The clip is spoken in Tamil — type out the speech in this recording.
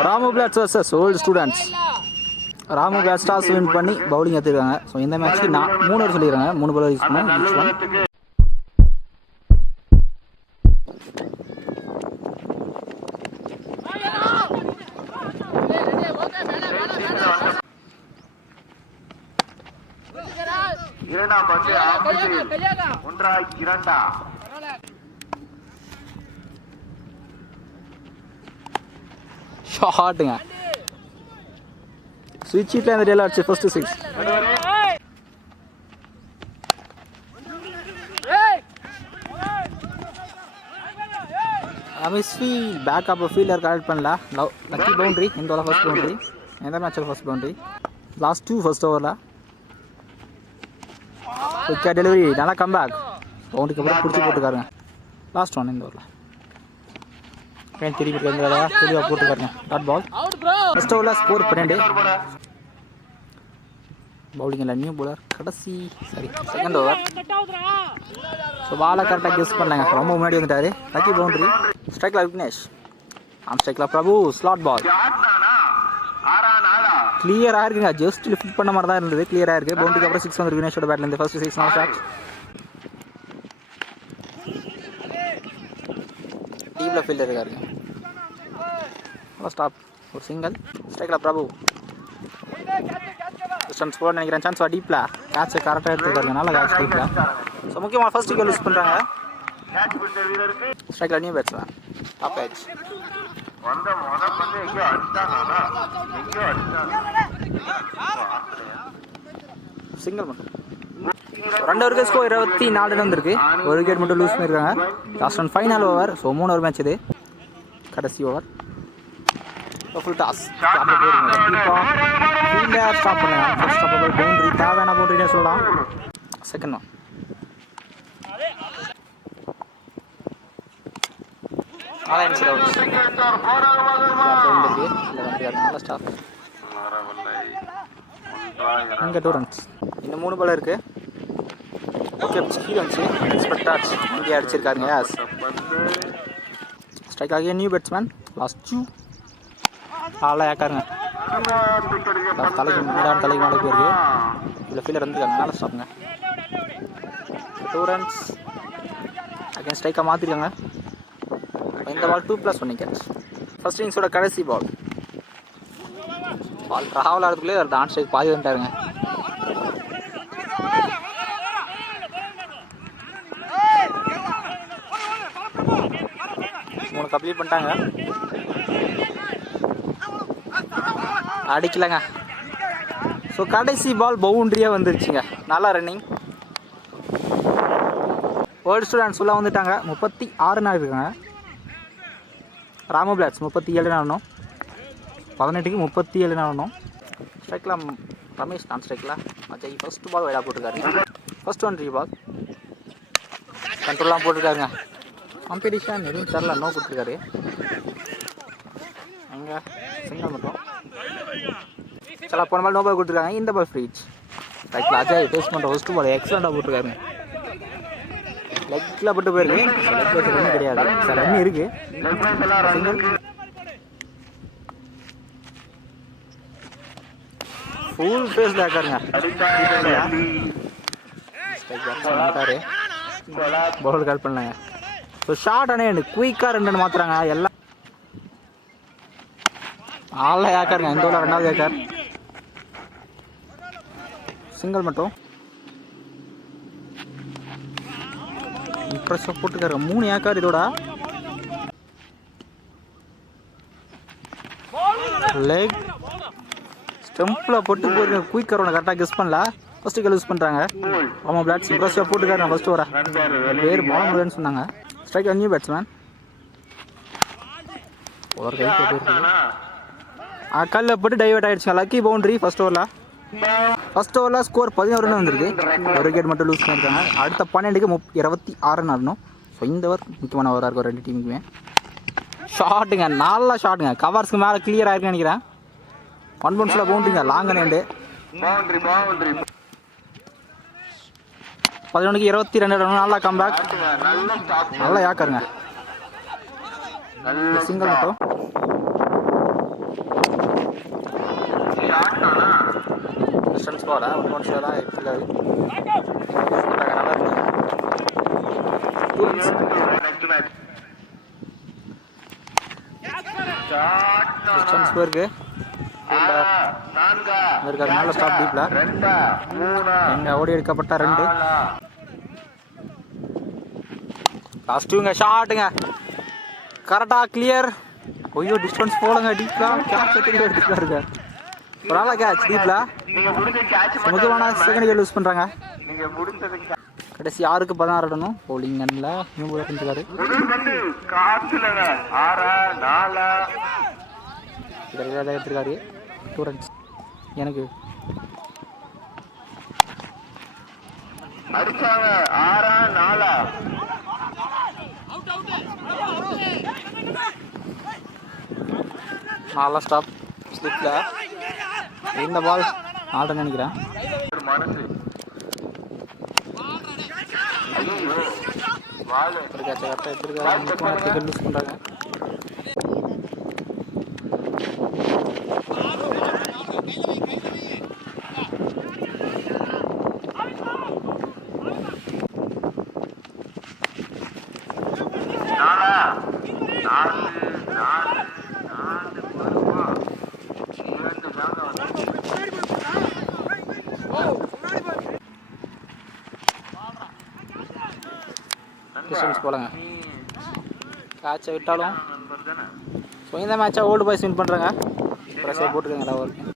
Ramu flats versus old students. Ramu flats toss win பண்ணி பவுலிங் எடுத்துருக்காங்க. ஸோ இந்த மேட்ச்சுக்கு நான் 3 ஓவர் சொல்லிடுறாங்க. 3 பால் யூஸ் பண்ணேன். ஷாட்டுங்க. ஸ்விட்ச் ஹிட்ல இந்த டேல அடிச்சு ஃபர்ஸ்ட் 6. அமிஸ்வி பேக் அப் ஃபீல்டர் கரெக்ட் பண்ணல. Lucky boundary. இந்த ஓவர் ஃபர்ஸ்ட் பவுண்டரி. எந்த மேட்ச்ல ஃபர்ஸ்ட் பவுண்டரி? லாஸ்ட் 2 ஃபர்ஸ்ட் ஓவர்ல குயிக்கா டெலிவரி. நல்லா கம்பேக். பவுண்டரிக்கு அப்புறம் பிடிச்சி போட்டுக்காருங்க. லாஸ்ட் ஒன் இந்த ஓவரில் திருப்பி தெளிவாக போட்டுக்காருங்க. Dot ball. ஃபர்ஸ்ட் ஓவரில் ஸ்கோர் 12. பவுலிங்கில் நியூ பவுலர் கடைசி செகண்ட் ஓவர். ஸோ பாலை கரெக்டாக கெஸ் பண்ணலாங்க. ரொம்ப முன்னாடி வந்துட்டாரு. Lucky boundary. ஸ்ட்ரைக்கில் விக்னேஷ். ஆன் ஸ்ட்ரைக்கில் பிரபு. ஸ்லாட் பால் கிளியராக இருக்குங்க. ஜஸ்ட் லிஃப்ட் பண்ண மாதிரி தான் இருந்தது. கிளியராக இருக்குது. பவுண்டரிக்கு அப்புறம் 6 வந்து விக்னேஷோட பேட்லேருந்து ஃபர்ஸ்ட் 6 நாட் ஷாட். டீமில் ஃபீல்டர் இருக்காருங்க. ஸ்டாப். ஒரு சிங்கிள். ஸ்ட்ரைக்கில் பிரபு. டிஸ்டன்ஸ் போட நினைக்கிறேன். சான்ஸ் டீப்பில் கேட்ச் கரெக்டாக எடுத்துருக்காருங்க. நல்ல கேட்ச் டீப்பில். ஸோ முக்கியமான ஃபர்ஸ்ட் விக்கெட் யூஸ் பண்ணுறாங்க. ஸ்ட்ரைக்கில் new batsman. Top batch. Single மட்டும். 2 ஓவருக்கு ஸ்கோர் 24 வந்திருக்கு. ஒரு விக்கெட் மட்டும் லூஸ் பண்ணியிருக்காங்க. Last one final over. So 3 over match இது. கடைசி over. Full toss. Fielder stop பண்ணுங்க. First stop boundary. தேவையான பவுண்டரினே சொல்லலாம். Second one. இங்கே 2 ரன்ஸ். இன்னும் 3 பால் இருக்கு. ஓகே ஸ்கீரன்ஸு எக்ஸ்பெக்டாச் இங்கே அடிச்சிருக்காருங்க. யாஸ் ஸ்ட்ரைக் ஆகிய நியூ பேட்ஸ்மேன். லாஸ்ட் 2 ஆளாக ஏக்காருங்க. தலைக்கு மேலே போயிருக்கு. இதில் ஃபீல்டர் வந்துருக்காங்க. மேலே ஸ்டாப்புங்க. 2 ரன்ஸ். அகைன் ஸ்ட்ரைக்காக மாற்றிருக்காங்க. இந்த பால் 2+1 விக்கெட்ஸ். ஃபர்ஸ்ட் இன்னிங்ஸோட கடைசி பால். பால் ட்ராவல் ஆகிறதுக்குள்ளே ஒரு டான்ஸ் ஸ்ட்ரைக் பாதி வந்துட்டாருங்க. கம்ப்ளீட் பண்ணிட்டாங்க. அடிக்கலங்க. ஸோ கடைசி பால் பவுண்டரியாக வந்துருச்சுங்க. நல்லா ரன்னிங். ஓல்டு ஸ்டூடெண்ட்ஸ் உள்ளே வந்துட்டாங்க. 36 நாள் இருக்காங்க. ராமு பிளாட்ஸ் 37 நாளணும். 18க்கு 37 நாளணும். ஸ்ட்ரைக்கில் ரமேஷ் தான். ஸ்ட்ரைக்கில் அஜய் ஃபர்ஸ்ட் பால் வைடாக போட்டிருக்காரு. ஃபர்ஸ்ட் ஒன் 3 பால். கண்ட்ரோல்லாம் போட்டிருக்காருங்க. காம்படிஷன் எதுவும் தரல. நோ கொடுத்துருக்காரு. அங்கே சிங்கிள் மட்டும். சில போன பால் நோ பால் கொடுத்துருக்காங்க. இந்த பால் ஃப்ரீச். ஸ்ட்ரைக்கில் அஜய் ஃபேஸ் பண்ணுற ஃபர்ஸ்ட் பால் எக்ஸலண்ட்டாக போட்டிருக்காருங்க. லெக்கில் பட்டு போயிருக்கு. லெக்கில் ரன் கிடையாது. சார் ரன் இருக்குது. ஃபுல் ஃபேஸில் இருக்காருங்க. பவுல் கால் பண்ணலாங்க. ஸோ ஷார்ட் அணை குயிக்காக 2 ரன் மாற்றுறாங்க. எல்லாம் ஆளில் ஏக்காருங்க. இந்த ஓவர் 2வது ஏக்கார். சிங்கிள் மட்டும். இம்ப்ரெஸ்ஸாக போட்டுக்காரு. 3 ஏக்கார் இதோட. லெக் ஸ்டம்பில் போட்டு போயிருக்க. குயிக்கர் ஒன்று கரெக்டாக கெஸ் பண்ணல. ஃபர்ஸ்ட் விக்கெட் யூஸ் பண்ணுறாங்க. ஆமாம் பிளாட்ஸ் இம்ப்ரெஸ்ஸாக போட்டுக்காரு. நான் ஃபர்ஸ்ட் ஓவர பேர் பால முடியும்னு சொன்னாங்க. Strike new batsman. ஒரு கைக்கு போயிருக்கு. கல்லில் போட்டு டைவர்ட் ஆகிடுச்சுங்க. லக்கி பவுண்டரி ஃபர்ஸ்ட் ஓவரில். ஃபர்ஸ்ட் ஓவரில் ஸ்கோர் 11 ரன் வந்திருக்கு. ஒரு விக்கெட் மட்டும் லூஸ் பண்ணியிருக்காங்க. அடுத்த 12க்கு 26 ரன் ஆடணும். ஸோ இந்த ஓவர் முக்கியமான ஓவராக இருக்கும் 2 டீமுக்குமே. ஷாட்டுங்க. நல்லா ஷாட்டுங்க. கவர்ஸ்க்கு மேலே கிளியர் ஆகிருக்குன்னு நினைக்கிறேன். 1 பவுன்ஸில் பவுண்டரிங்க. லாங் அண்ட் 11க்கு 22 ரன். நல்லா கம்பேக். நல்லா யாக்காருங்க. சிங்கிள் மட்டும். டிஸ்டன்ஸ் போகல, ஒன் ஷோலாம் எடுத்துருக்காரு. நல்லா டிஸ்டன்ஸ் போயிருக்கு. இருக்காரு மேலே ஸ்டாப் டீப்ல எங்க ஓடி எடுக்கப்பட்ட 2 லாஸ்ட்டுங்க ஷாட்டுங்க கரெக்டாக கிளியர். ஐயோ டிஸ்டன்ஸ் போலங்க டீப்ல கேட்ச் எடுத்துக்காருங்க. ஒரு நாளாக கேட்ச் டீப்ல முக்கியமான செகண்ட் கேள் யூஸ் பண்ணுறாங்க. கடைசி 6க்கு 16 ரன்னும் பவுலிங் அண்ணில் நியூ செஞ்சுக்காரு. எடுத்துருக்காரு 2 ரன்ஸ். எனக்கு அடிச்சாங்க 6-4. நல்லா ஸ்டாப் ஸ்லிப்ல இந்த பால் 4 ரன் நினைக்கிறேன். மனசு எடுத்துருக்காரு யூஸ் பண்ணுறாங்க. டிஸ்டன்ஸ் போலங்க கேட்சை விட்டாலும் ஸோ இந்த மேட்சை ஓல்டு பாய்ஸ் வின் பண்ணுறாங்க. ப்ரெஷர் போட்டுருக்காங்க எல்லா ஓவருக்கு.